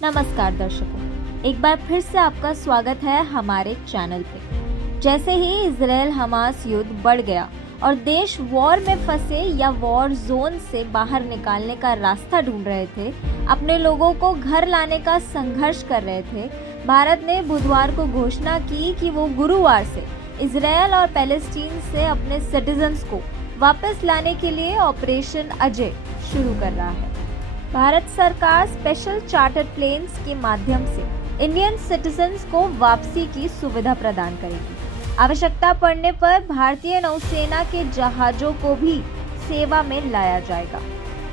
नमस्कार दर्शकों, एक बार फिर से आपका स्वागत है हमारे चैनल पे। जैसे ही इजराइल हमास युद्ध बढ़ गया और देश वॉर में फंसे या वॉर जोन से बाहर निकालने का रास्ता ढूंढ रहे थे, अपने लोगों को घर लाने का संघर्ष कर रहे थे, भारत ने बुधवार को घोषणा की कि वो गुरुवार से इजराइल और पैलेस्टीन से अपने सिटीजन्स को वापस लाने के लिए ऑपरेशन अजय शुरू कर रहा है। भारत सरकार स्पेशल चार्टर प्लेन्स के माध्यम से इंडियन सिटीजन्स को वापसी की सुविधा प्रदान करेगी। आवश्यकता पड़ने पर भारतीय नौसेना के जहाजों को भी सेवा में लाया जाएगा।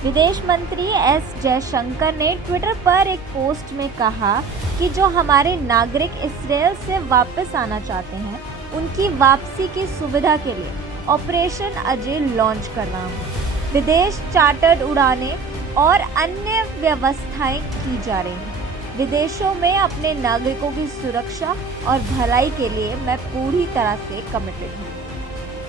विदेश मंत्री एस जयशंकर ने ट्विटर पर एक पोस्ट में कहा कि जो हमारे नागरिक इजराइल से वापस आना चाहते हैं, उनकी वापसी की सुविधा के लिए ऑपरेशन अजय लॉन्च कर रहा हूँ। विदेश चार्टर्ड उड़ानें और अन्य व्यवस्थाएं की जा रही हैं। विदेशों में अपने नागरिकों की सुरक्षा और भलाई के लिए मैं पूरी तरह से कमिटेड हूँ।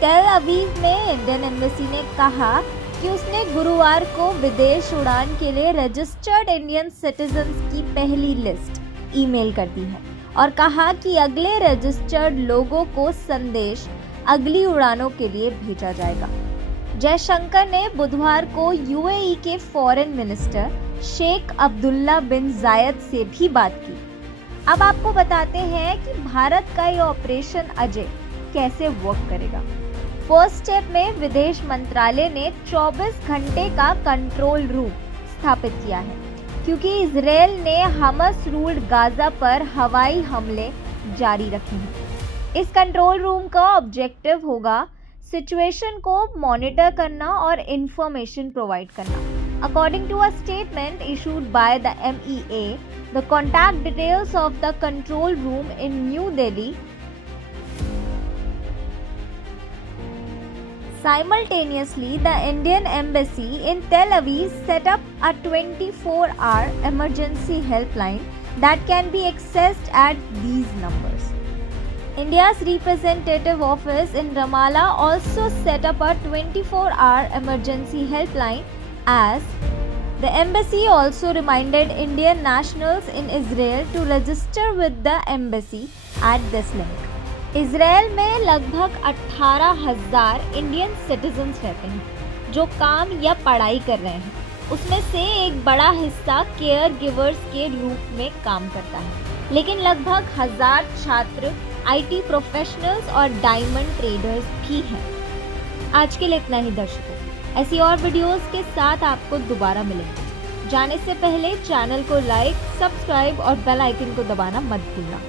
टेल अवीव में इंडियन एम्बेसी ने कहा कि उसने गुरुवार को विदेश उड़ान के लिए रजिस्टर्ड इंडियन सिटीजन्स की पहली लिस्ट ईमेल कर दी है और कहा कि अगले रजिस्टर्ड लोगों को संदेश अगली उड़ानों के लिए भेजा जाएगा। जयशंकर ने बुधवार को यूएई के फॉरेन मिनिस्टर शेख अब्दुल्ला बिन जायद से भी बात की। अब आपको बताते हैं कि भारत का ये ऑपरेशन अजय कैसे वर्क करेगा। फर्स्ट स्टेप में विदेश मंत्रालय ने 24 घंटे का कंट्रोल रूम स्थापित किया है, क्योंकि इजराइल ने हमास रूल्ड गाजा पर हवाई हमले जारी रखे हैं। इस कंट्रोल रूम का ऑब्जेक्टिव होगा सिचुएशन को मॉनिटर करना और इंफॉर्मेशन प्रोवाइड करना। According to a statement issued by the MEA, the contact details of the control room in New Delhi simultaneously the Indian embassy in Tel Aviv set up a 24-hour emergency helpline that can be accessed at these numbers. India's representative office in Ramallah also set up a 24-hour emergency helpline, as the embassy also reminded Indian nationals in Israel to register with the embassy at this link. Israel में लगभग 18,000 Indian citizens रहते हैं जो काम या पढ़ाई कर रहे हैं। उसमें से एक बड़ा हिस्सा केयर गिवर्स के रूप में काम करता है, लेकिन लगभग 1000 छात्र आईटी प्रोफेशनल्स और डायमंड ट्रेडर्स भी हैं। आज के लिए इतना ही दर्शकों, ऐसी और वीडियोस के साथ आपको दोबारा मिलेंगे। जाने से पहले चैनल को लाइक, सब्सक्राइब और बेल आइकन को दबाना मत भूलना।